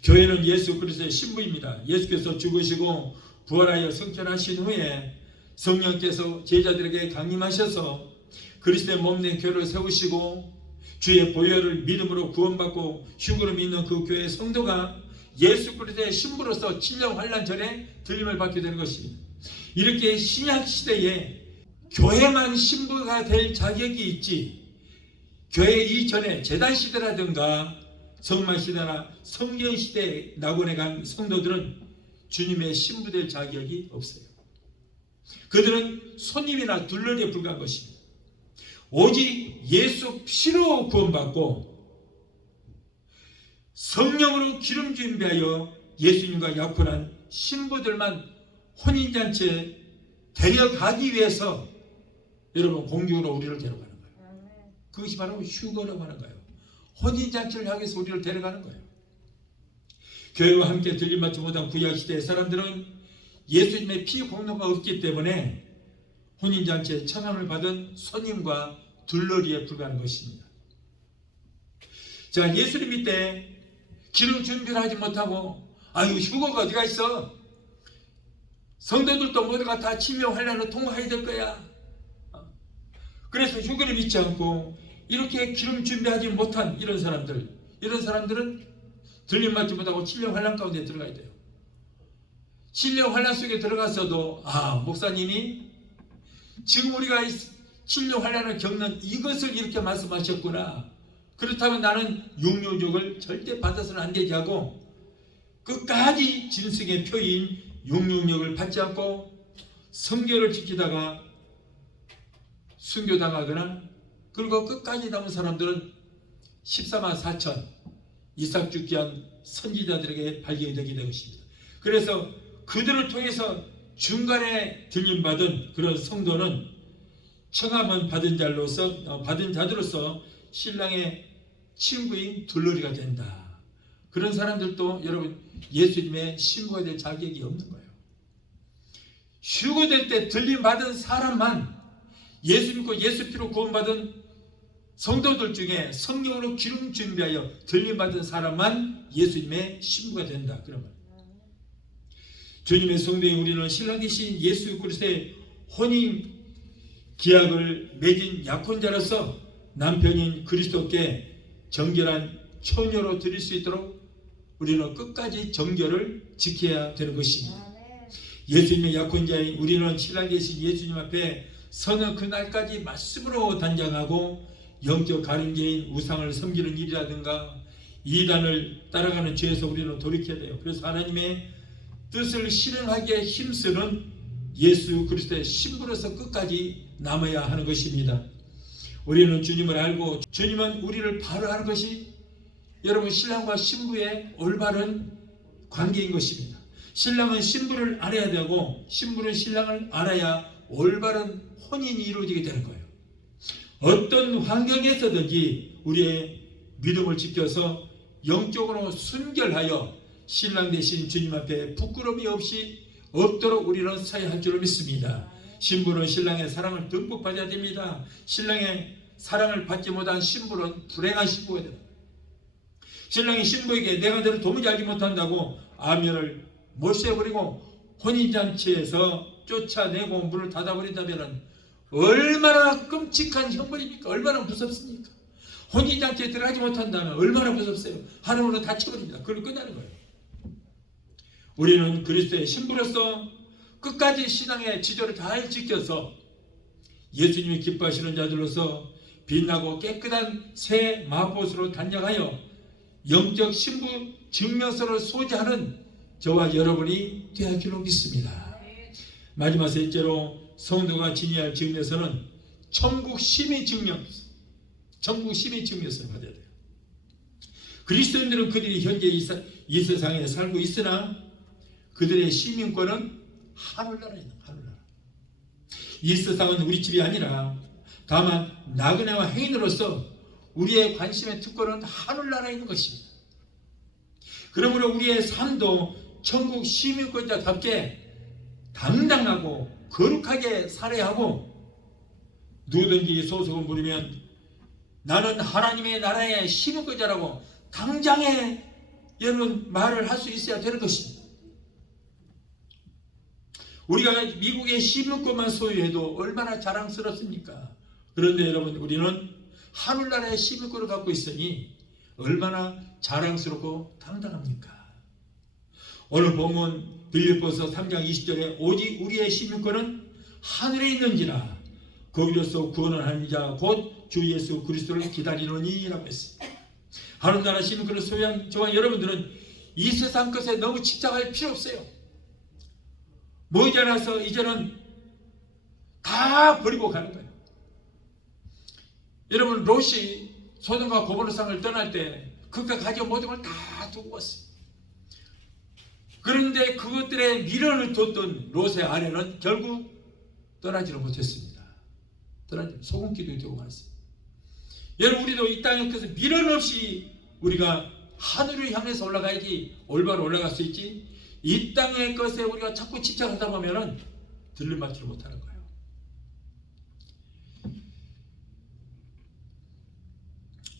교회는 예수 그리스도의 신부입니다. 예수께서 죽으시고 부활하여 승천하신 후에 성령께서 제자들에게 강림하셔서 그리스도의 몸된 교회를 세우시고 주의 보혈을 믿음으로 구원받고 휴거를 믿는 그 교회의 성도가 예수 그리스도의 신부로서 7년 환난 전에 들림을 받게 되는 것입니다. 이렇게 신약 시대에 교회만 신부가 될 자격이 있지 교회 이전에 제단 시대라든가 성막 시대나 성경 시대에 낙원에 간 성도들은 주님의 신부 될 자격이 없어요. 그들은 손님이나 둘러리에 불과한 것입니다. 오직 예수 피로 구원받고 성령으로 기름 준비하여 예수님과 약혼한 신부들만 혼인잔치에 데려가기 위해서 여러분 공중으로 우리를 데려가는 거예요. 그것이 바로 휴거라고 하는 거예요. 혼인잔치를 하기 위해서 우리를 데려가는 거예요. 교회와 함께 들림받지 못한 구약시대의 사람들은 예수님의 피 공로가 없기 때문에 혼인잔치에 청함을 받은 손님과 둘러리에 불과한 것입니다. 자, 예수님 밑에 기름 준비를 하지 못하고 아유 휴거가 어디가 있어? 성도들도 모두가 다 치명 환난을 통과해야 될 거야. 그래서 휴거를 믿지 않고 이렇게 기름 준비하지 못한 이런 사람들, 이런 사람들은 들림 받지 못하고 신령 환란 가운데 들어가야 돼요. 신령 환란 속에 들어가서도 목사님이 지금 우리가 신령 환란을 겪는 이것을 이렇게 말씀하셨구나. 그렇다면 나는 육류욕을 절대 받아서는 안 되지 하고 끝까지 진승의 표인 육류욕을 받지 않고 성결을 지키다가 순교당하거나 그리고 끝까지 남은 사람들은 14만 4천 이삭 죽기 한 선지자들에게 발견이 되게 된 것입니다. 그래서 그들을 통해서 중간에 들림받은 그런 성도는 청함은 받은 자들로서 신랑의 친구인 둘러리가 된다. 그런 사람들도 여러분 예수님의 신부가 될 자격이 없는 거예요. 휴거될 때 들림받은 사람만, 예수 믿고 예수 피로 구원받은 성도들 중에 성령으로 기름 준비하여 들림받은 사람만 예수님의 신부가 된다. 그러면 주님의 성도인 우리는 신랑 되신 예수 그리스도의 혼인 기약을 맺은 약혼자로서 남편인 그리스도께 정결한 처녀로 드릴 수 있도록 우리는 끝까지 정결을 지켜야 되는 것입니다. 예수님의 약혼자인 우리는 신랑 되신 예수님 앞에 서는 그날까지 말씀으로 단장하고 영적 가림제인 우상을 섬기는 일이라든가 이단을 따라가는 죄에서 우리는 돌이켜야 돼요. 그래서 하나님의 뜻을 실행하기에 힘쓰는 예수 그리스도의 신부로서 끝까지 남아야 하는 것입니다. 우리는 주님을 알고 주님은 우리를 바로 하는 것이 여러분 신랑과 신부의 올바른 관계인 것입니다. 신랑은 신부를 알아야 되고 신부는 신랑을 알아야 올바른 혼인이 이루어지게 되는 거예요. 어떤 환경에서든지 우리의 믿음을 지켜서 영적으로 순결하여 신랑 되신 주님 앞에 부끄러움이 없이 없도록 우리는 서야 할 줄을 믿습니다. 신부는 신랑의 사랑을 듬뿍 받아야 됩니다. 신랑의 사랑을 받지 못한 신부는 불행한 신부가 됩니다. 신랑이 신부에게 내가 너를 도무지 알지 못한다고 아면을 몰수해버리고 혼인잔치에서 쫓아내고 문을 닫아버린다면 얼마나 끔찍한 형벌입니까? 얼마나 무섭습니까? 혼인잔치에 들어가지 못한다면 얼마나 무섭어요. 하늘으로 닫혀버립니다. 그걸 끝나는 거예요. 우리는 그리스도의 신부로서 끝까지 신앙의 지조를 잘 지켜서 예수님이 기뻐하시는 자들로서 빛나고 깨끗한 새 마포수로 단장하여 영적 신부 증명서를 소지하는 저와 여러분이 되어야 줄로 믿습니다. 마지막 셋째로 성도가 지녀야 할 증명서는 천국 시민 증명서, 천국 시민 증명서를 받아야 돼요. 그리스도인들은 그들이 현재 이 세상에 살고 있으나 그들의 시민권은 하늘나라에 있는 하늘나라. 이 세상은 우리 집이 아니라 다만 나그네와 행인으로서 우리의 관심의 특권은 하늘나라에 있는 것입니다. 그러므로 우리의 삶도 천국 시민권자답게 당당하고 거룩하게 살아야 하고 누구든지 소속을 부리면 나는 하나님의 나라의 시민권자라고 당장에 여러분 말을 할 수 있어야 되는 것입니다. 우리가 미국의 시민권만 소유해도 얼마나 자랑스럽습니까? 그런데 여러분 우리는 하늘나라의 시민권을 갖고 있으니 얼마나 자랑스럽고 당당합니까? 오늘 본문 빌립보서 3장 20절에 오직 우리의 시민권은 하늘에 있는지라 거기로서 구원을 하는 자 곧 주 예수 그리스도를 기다리노니 라고 했습니다. 하늘나라 시민권을 소유한 저와 여러분들은 이 세상 것에 너무 집착할 필요 없어요. 머지않아서 이제는 다 버리고 가는 거예요. 여러분 롯이 소돔과 고모르상을 떠날 때 그가 가져온 모든 걸 다 두고 왔어요. 그런데 그것들의 미련을 뒀던 롯의 아내는 결국 떠나지를 못했습니다. 소금기도 되고 말았습니다. 여러분 우리도 이 땅에 그래서 미련 없이 우리가 하늘을 향해서 올라가야지 올바로 올라갈 수 있지, 이 땅의 것에 우리가 자꾸 집착하다 보면은 들림받지를 못하는 거예요.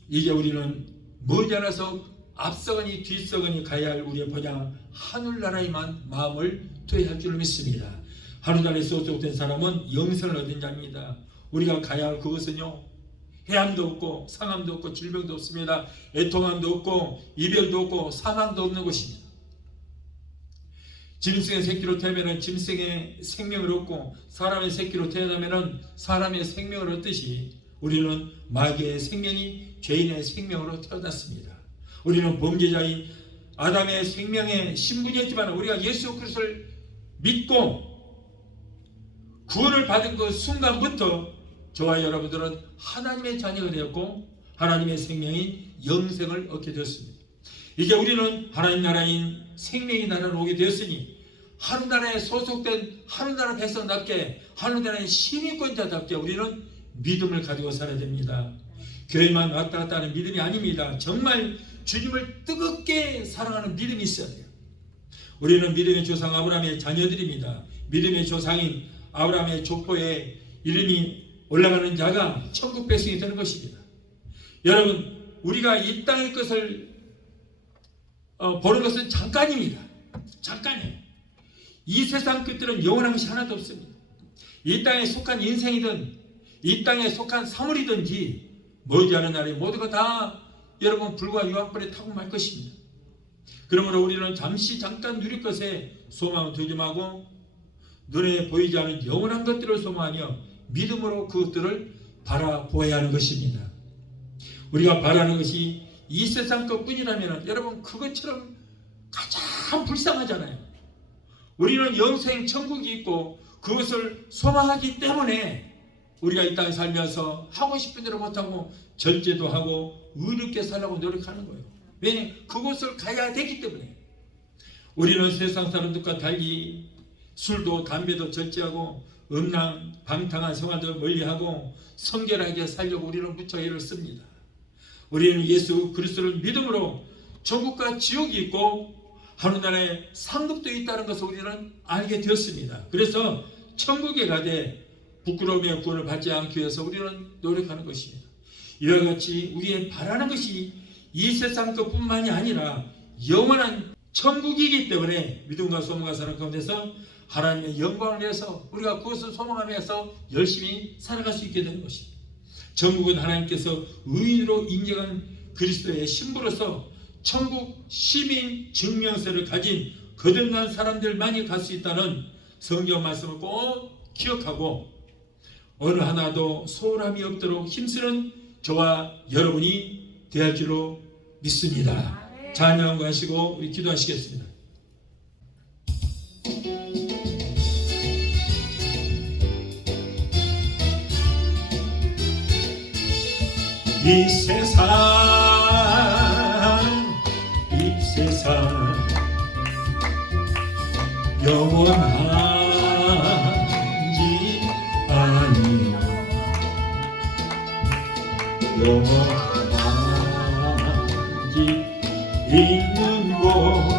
이제 우리는 머지않아서 앞서거니 뒤서거니 가야 할 우리의 본향 하늘나라에만 마음을 두어야 할 줄 믿습니다. 하늘나라에 소속된 사람은 영생을 얻은 자입니다. 우리가 가야 할 그것은요 해함도 없고 상함도 없고 질병도 없습니다. 애통함도 없고 이별도 없고 사망도 없는 곳입니다. 짐승의 새끼로 태어나면 짐승의 생명을 얻고 사람의 새끼로 태어나면 사람의 생명을 얻듯이 우리는 마귀의 생명이 죄인의 생명으로 태어났습니다. 우리는 범죄자인 아담의 생명의 신분이었지만 우리가 예수 그리스도를 믿고 구원을 받은 그 순간부터 저와 여러분들은 하나님의 자녀가 되었고 하나님의 생명인 영생을 얻게 되었습니다. 이제 우리는 하나님 나라인 생명의 나라로 오게 되었으니 하늘나라에 소속된 하늘나라 백성답게 하늘나라의 시민권자답게 우리는 믿음을 가지고 살아야 됩니다. 교회만 왔다 갔다 하는 믿음이 아닙니다. 정말 주님을 뜨겁게 사랑하는 믿음이 있어야 돼요. 우리는 믿음의 조상 아브라함의 자녀들입니다. 믿음의 조상인 아브라함의 족보에 이름이 올라가는 자가 천국 백성이 되는 것입니다. 여러분, 우리가 이 땅의 것을 보는 것은 잠깐입니다. 잠깐이에요. 이 세상 끝들은 영원한 것이 하나도 없습니다. 이 땅에 속한 인생이든 이 땅에 속한 사물이든지 머지않은 날에 모두가 다 여러분 불과 유황불에 타고 말 것입니다. 그러므로 우리는 잠시 잠깐 누릴 것에 소망을 두지 말고 눈에 보이지 않는 영원한 것들을 소망하며 믿음으로 그것들을 바라보아야 하는 것입니다. 우리가 바라는 것이 이 세상 것뿐이라면 여러분 그것처럼 가장 불쌍하잖아요. 우리는 영생 천국이 있고 그것을 소망하기 때문에 우리가 이 땅에 살면서 하고 싶은 대로 못하고 절제도 하고 의롭게 살려고 노력하는 거예요. 왜? 그곳을 가야 되기 때문에. 우리는 세상 사람들과 달리 술도 담배도 절제하고 음란 방탕한 생활도 멀리하고 성결하게 살려고 우리는 무척 애를 씁니다. 우리는 예수 그리스도를 믿음으로 천국과 지옥이 있고 하늘나라에 상급도 있다는 것을 우리는 알게 되었습니다. 그래서 천국에 가되 부끄러움의 구원을 받지 않기 위해서 우리는 노력하는 것입니다. 이와 같이 우리의 바라는 것이 이 세상 것뿐만이 아니라 영원한 천국이기 때문에 믿음과 소망과 사랑 가운데서 하나님의 영광을 위해서 우리가 그것을 소망하면서 열심히 살아갈 수 있게 되는 것입니다. 천국은 하나님께서 의인으로 인정한 그리스도의 신부로서 천국 시민 증명서를 가진 거듭난 사람들만이 갈 수 있다는 성경 말씀을 꼭 기억하고 어느 하나도 소홀함이 없도록 힘쓰는 저와 여러분이 되할 줄로 믿습니다. 찬양하고 하시고 우리 기도하시겠습니다. 이 세상 영원한지 아니요 영원한지 있는 곳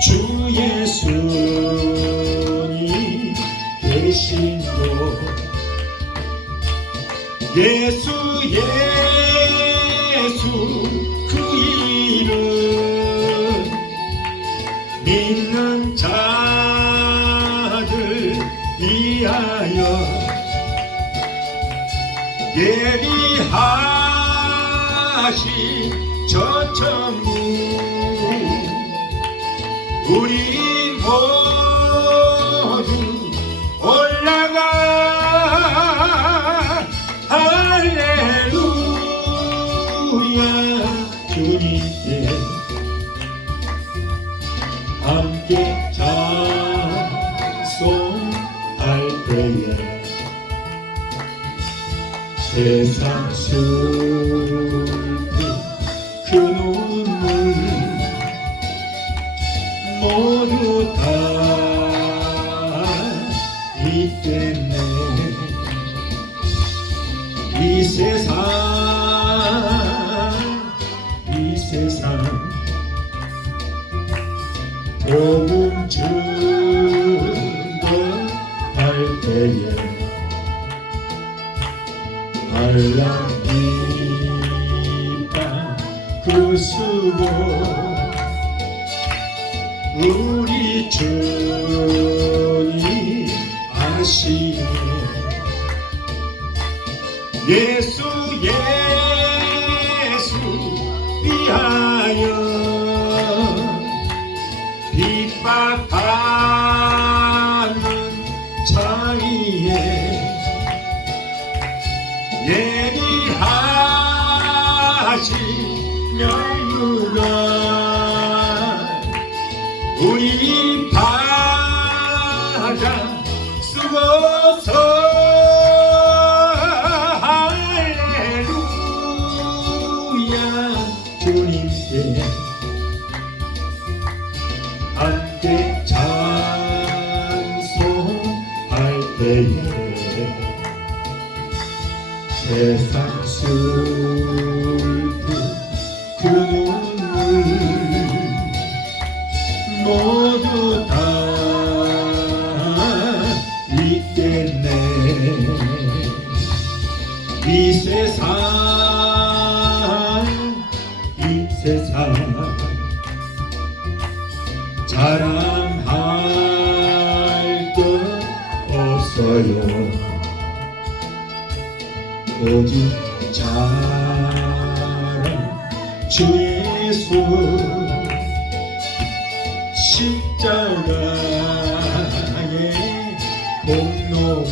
주 예수님 계신 곳 예수 그 이름 믿는 자들 위하여 예비하신 저 천국 우리 모두 올라가 할렐루야 주님께 함께 찬송할 때에 세상 슬픈 그 눈물 모두 다 잊겠네. 이 세상 복음 증거할 때에 알랍니다 그 수고 우리 주님 아시네 멸류관 우리 바다 쓰고서 할렐루야 주님께 함께 찬송할 때에 세상 슬픔 그 눈물 모두 다 잊겠네. 이 세상 자랑할 것 없어요. 오직 자랑 주 예수 십자가의 공로구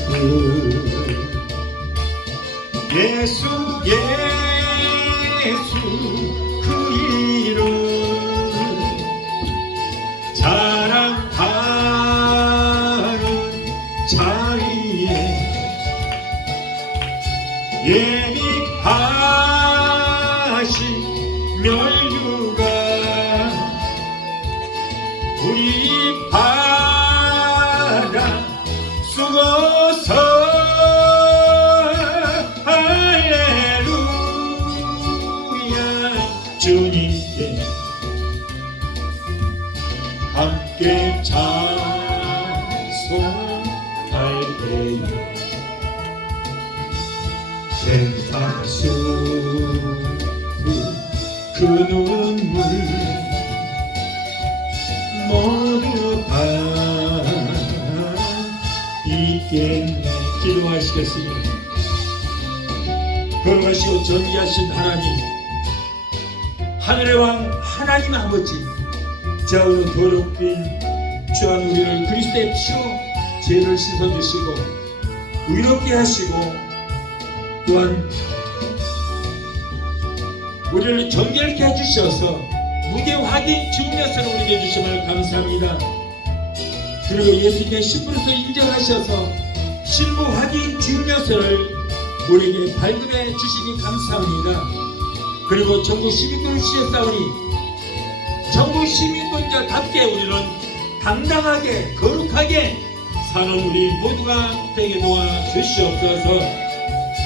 예수 그 이름 자랑하는 자리에 예비하신 멸류관 우리 바다 쓰고서 할렐루야 주님께 함께 찬송할 때에 세상 슬픔 그 눈물 모두 다 잊겠네. 기도하시겠습니다. 거룩하시고 전지하신 하나님, 하늘의 왕 하나님 아버지, 자우로 더럽힌 주한 우리를 그리스도의 피로 죄를 씻어주시고 의롭게 하시고 또한 우리를 정결케 해주셔서 무게 확인 증명서를 우리에게 주심을 감사합니다. 그리고 예수님의 신부로서 인정하셔서 신부 확인 증명서를 우리에게 발급해 주시니 감사합니다. 그리고 전국 시민권을 주셨사오니 전국 시민권자답게 우리는 당당하게 거룩하게 사는 우리 모두가 되게 도와주시옵소서.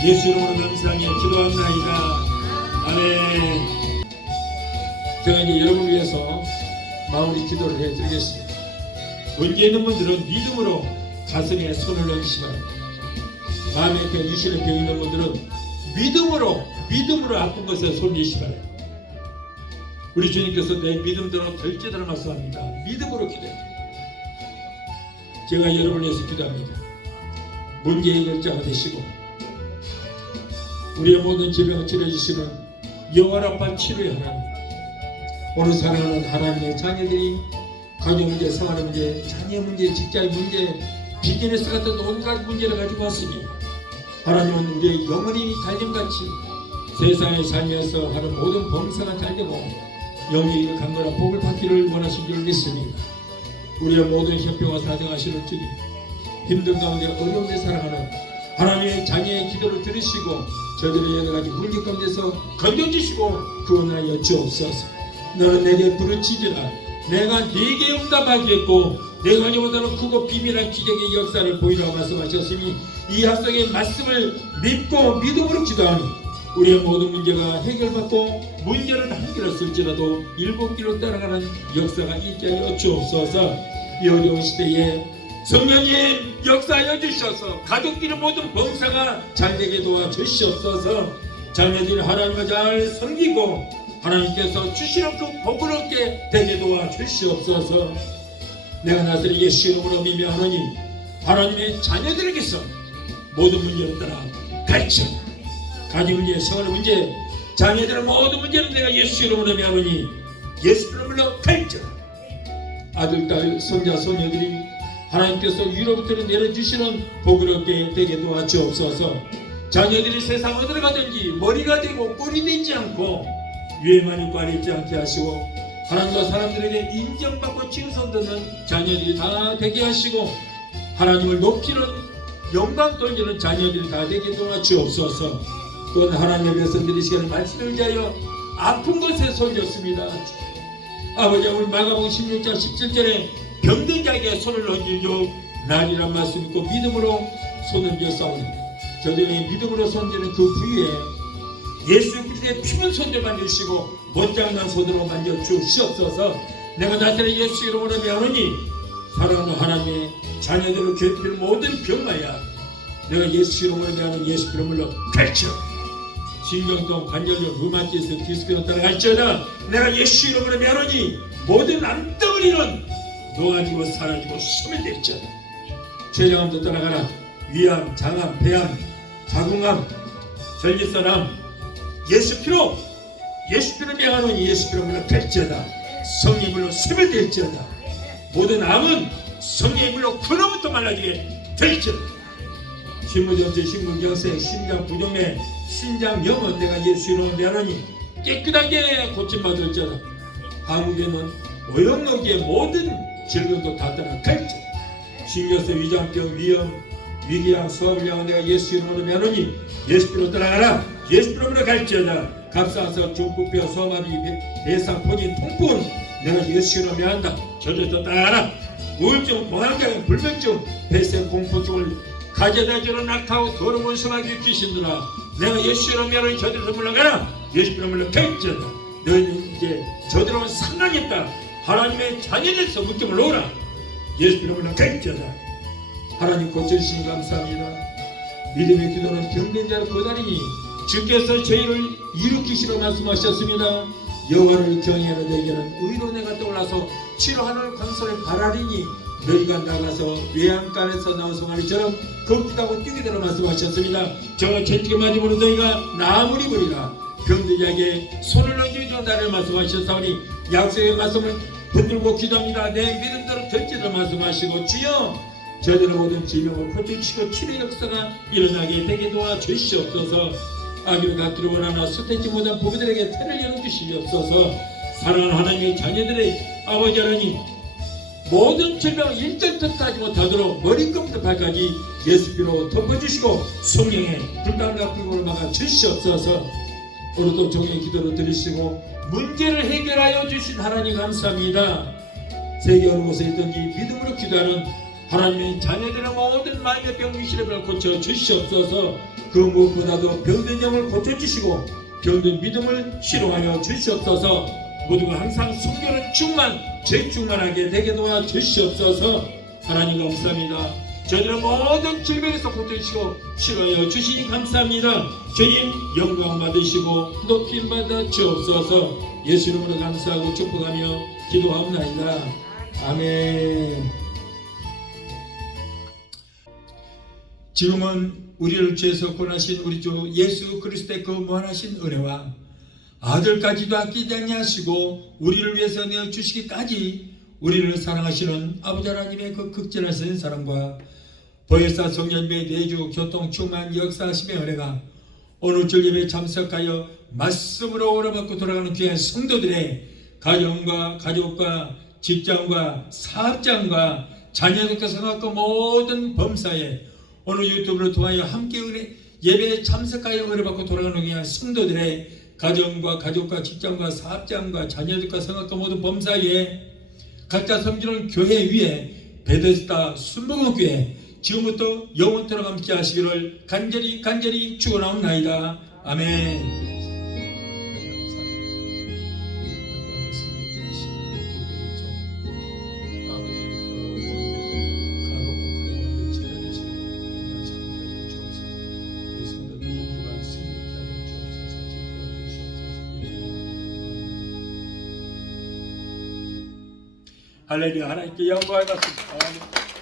예수 이름으로 감사하며 기도합나이다. 아멘. 제가 이제 여러분을 위해서 마무리 기도를 해드리겠습니다. 문제 있는 분들은 믿음으로 가슴에 손을 얹으시 바랍니다. 마음에 병 유실의 병 있는 분들은 믿음으로 아픈 것에 손 내시 바랍니다. 우리 주님께서 내 믿음대로 될지도록 말씀합니다. 믿음으로 기도합니다. 제가 여러분을 위해서 기도합니다. 문제 해결자가 되시고 우리의 모든 질병을 치료해주시는 영원한 치료의 하나님, 오늘 사랑하는 하나님의 자녀들이 가정 문제, 생활 문제, 자녀 문제, 직장 문제, 비즈니스 같은 온갖 문제를 가지고 왔습니다. 하나님은 우리의 영원히 달림같이 세상에 살면서 하는 모든 범사가 잘되고 영예의 강건한 복을 받기를 원하신 줄 믿습니다. 우리의 모든 협회와 사정하시는 주님, 힘든 가운데 어려움에 살아가는 하나님의 자녀의 기도를 들으시고 저들의 여러 가지 문제 가운데서 건져주시고 구원하여 주옵소서. 너는 내게 부르짖으라 내가 네게 응답하겠고 내가 너보다는 크고 비밀한 기적의 역사를 보이라고 말씀하셨으니 이 약속의 말씀을 믿고 믿음으로 기도하니 우리의 모든 문제가 해결받고 문제를 한 개를 쓸지라도 7개로 따라가는 역사가 있게 하여 주옵소서. 이 어려운 시대에 성령님 역사하여 주셔서 가족들의 모든 범사가 잘되게 도와주시옵소서. 자녀들이 하나님을 잘 섬기고 하나님께서 주시는 그 복을 얻게 되게 도와주시옵소서. 내가 나서는 예수 이름으로 미명하노니 하나님의 자녀들에게서 모든 문제를 따라 가르쳐 가정 문제, 생활 문제, 자녀들의 모든 문제는 내가 예수 이름으로 미명하노니 예수 이름으로 가르쳐. 아들, 딸, 손자, 손녀들이 하나님께서 위로부터 내려주시는 복을 얻게 되게 도와주옵소서. 자녀들이 세상 어디를 가든지 머리가 되고 꼴이 되지 않고 위에만 있고 아래 있지 않게 하시고 하나님과 사람들에게 인정받고 칭송되는 자녀들이 다 되게 하시고 하나님을 높이는 영광 돌리는 자녀들이 다 되게 도와주옵소서. 또한 하나님의 백성들이 시간에 말씀을 위하여 아픈 곳에 손졌습니다. 아버지, 우리 마가복음 16장 17절에 병든 자에게 손을 얹어줘 날이란 말씀 있고 믿음으로 손을 얹었사오니 저들이 믿음으로 손드는 그 부위에 예수 그리스도의 피는 손을 만지시고 못장난 손으로 만져 주시옵소서. 내가 나타낸 예수 이름으로 명하노니 사랑하는 하나님의 자녀들을 괴롭히는 모든 병마야 내가 예수 이름으로 명하는 예수 이름으로 펼쳐 신경통, 관절염, 루마티스, 디스크로 따라갈지어다. 내가 예수 이름으로 명하노니 모든 암덩어리는 녹아지고 사라지고 숨이 될지어다. 췌장암도 떠나가라. 위암, 장암, 폐암, 자궁암, 전립선암 예수 피로 명하노니 예수 피로 물로 뺄지어다. 성령의 물로 숨이 될지어다. 모든 암은 성령의 물로 그로부터 말라지게 될지어다. 신부전체, 신부경색, 심장 부종내, 신장 염은 내가 예수 이름으로 명하노니 깨끗하게 고침받을지어다. 한국에는 오염노기의 모든 질병도 다 떠나갈지어다. 신경성, 위장병, 위염, 위궤양, 수압을 향한 내가 예수 이름으로 명하노니 예수 피로 떠나가라. 예수 이름으로 갈지어다. 갑상선, 중풍병, 소마비, 배상, 포진, 통풍 내가 예수 이름으로 명한다. 저절도 떠나가라. 우울증, 공황장애, 불면증, 폐쇄, 공포증을 가져다주는 낙하고 더러운 소마귀 귀신들아 내가 예수 이름으로 명하노니 저절도 물러가라. 예수 이름으로 갈지어다. 너희는 이제 저들하고 상관없다. 하나님의 자녀에서 묶임을 놓으라. 예수 이름으로 갈지어다. 하나님 고쳐주시니 감사합니다. 믿음의 기도는 병든 자를 고다리니 주께서 저희를 일으키시러 말씀하셨습니다. 여호와를 경외하는 너희에게는 의로 내가 떠올라서 치료하는 광선을 바라리니 너희가 나가서 외양간에서 나온 송아리처럼 걷기하고 뛰기도록 말씀하셨습니다. 저 채찍에 맞으므로 너희가 나무리 버리라. 병든 자에게 손을 얹어주는 나를 말씀하셨사오니 약속의 말씀을 붙들고 기도합니다. 내 믿음대로 될지도 말씀하시고 주여 저들의 모든 질병을 고쳐주시고 치료 역사가 일어나게 되게 도와주시옵소서. 아기를 갖기를 원하나 수태지 못한 부부들에게 태를 열어주시옵소서. 사랑하는 하나님의 자녀들의 아버지 하나님 모든 질병을 일절부터 하지 못하도록 머리끝부터 발까지 예수께로 덮어주시고 성령의 불단과 불고를 막아주시옵소서. 오늘도 종의 기도를 들으시고 문제를 해결하여 주신 하나님 감사합니다. 세계 어느 곳에 있든지 믿음으로 기도하는 하나님의 자녀들의 모든 마음의 병, 시련을 고쳐 주시옵소서. 그 무엇보다도 병든 영을 고쳐 주시고 병든 믿음을 치료하여 주시옵소서. 모두가 항상 성결은 충만, 죄 충만하게 되게 도와 주시옵소서. 하나님 감사합니다. 저희들의 모든 질병에서 고쳐 주시고 치료하여 주시니 감사합니다. 주님 영광 받으시고 높임 받아 주옵소서. 예수 이름으로 감사하고 축복하며 기도하옵나이다. 아멘. 지금은 우리를 죄에서 구원하신 우리 주 예수 그리스도의 그 무한하신 은혜와 아들까지도 아끼지 아니하시고 우리를 위해서 내어주시기까지 우리를 사랑하시는 아버지 하나님의 그 극진하신 사랑과 보혜사 성령님의 내주 교통 충만 역사하심의 은혜가 오늘 주 예배에 참석하여 말씀으로 오라받고 돌아가는 귀한 성도들의 가정과 가족과 직장과 사업장과 자녀들과 생각과 모든 범사에 오늘 유튜브를 통하여 함께 예배에 참석하여 은혜받고 돌아가는 귀한 성도들의 가정과 가족과 직장과 사업장과 자녀들과 생각과 모든 범사에 각자 섬기는 교회 위에 베데스다 순복음교회 지금부터 영원토록 함께 하시기를 간절히 축원하옵나이다. 아멘. 할렐루야. 하나님께 영광을 받습니다.